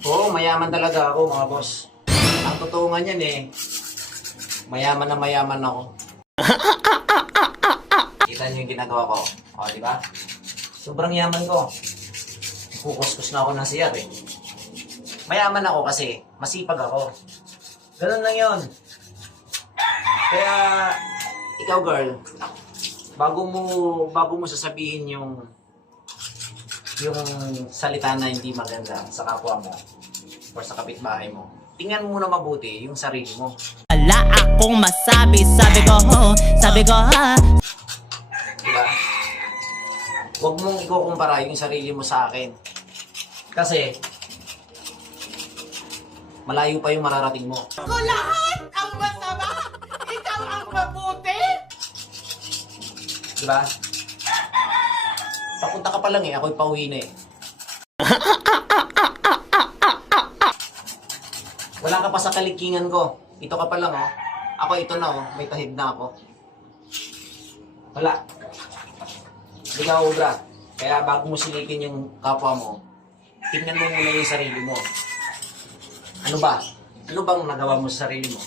Oo, mayaman talaga ako mga boss. Ang totoo nga niyan eh, mayaman na mayaman ako. Kita niyo yung ginagawa ko. O, di ba? Sobrang yaman ko. Kukuskus na ako ng CR eh. Mayaman ako kasi masipag ako. Ganun lang yon. Kaya, ikaw girl, bago mo sasabihin yung salita na hindi maganda sa kapwa mo or sa kapitbahay mo, tingnan mo muna mabuti yung sarili mo. Wala akong masabi, sabi ko ha. Diba? Huwag mong ikukumpara yung sarili mo sa akin. Kasi, malayo pa yung mararating mo. Ako lahat ang masama, ikaw ang mabuti. Diba? Papunta ka pa lang eh, ako'y pauwi na eh. Wala ka pa sa kalikingan ko. Ito ka pa lang oh. Ako ito na oh, may tahid na ako. Wala. Hindi ka obra. Kaya bago mo silipin yung kapwa mo, tingnan mo muna yung sarili mo. Ano ba? Ano bang nagawa mo sa sarili mo?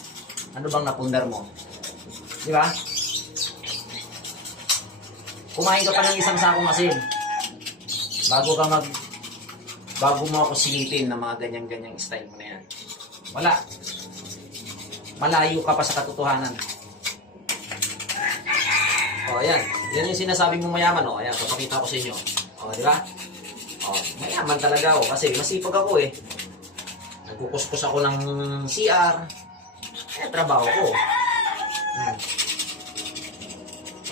Ano bang napundar mo? Di ba? Kumain ka pa ng isang sakong asin. Bago mo ako silipin ng mga ganyan-ganyang style mo na yan. Wala. Malayo ka pa sa katotohanan. O, ayan. Yan yung sinasabi mong mayaman, o. Ayan, papakita ko sa inyo. O, di ba? O, mayaman talaga ako kasi masipag ako eh. Nagkukuskus ako ng CR. Trabaho ko.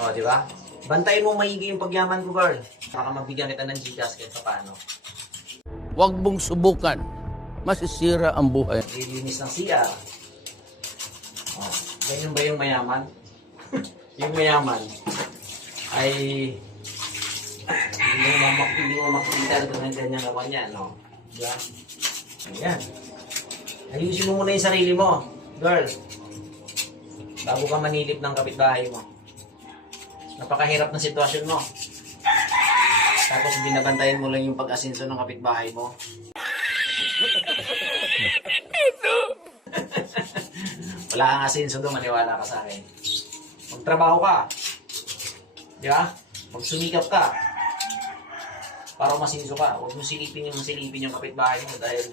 O, di ba? Bantayin mo maigi yung pagyaman ko, girl. Baka mabigyan kita ng Gcash kahit paano. Huwag mong subukan. Masisira ang buhay. Lilinis ng CR. Oh, ganyan ba yung mayaman? Yung mayaman ay hindi mo makikita ito ng ganyan naman yan, no? Diba? Ayan. Ayusin mo muna yung sarili mo, girl. Bago ka manilip ng kapitbahay mo. Napakahirap na sitwasyon mo. Tapos binabantayan mo lang yung pag-asenso ng kapitbahay mo. Wala kang asenso doon, maniwala ka sa akin. Magtrabaho ka. Di ba? Magsumikap ka. Para masinso ka. Huwag mo silipin yung kapitbahay mo dahil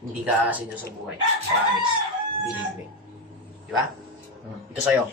hindi ka asenso sa buhay. Promise. Believe me. Di ba? Ito sa'yo.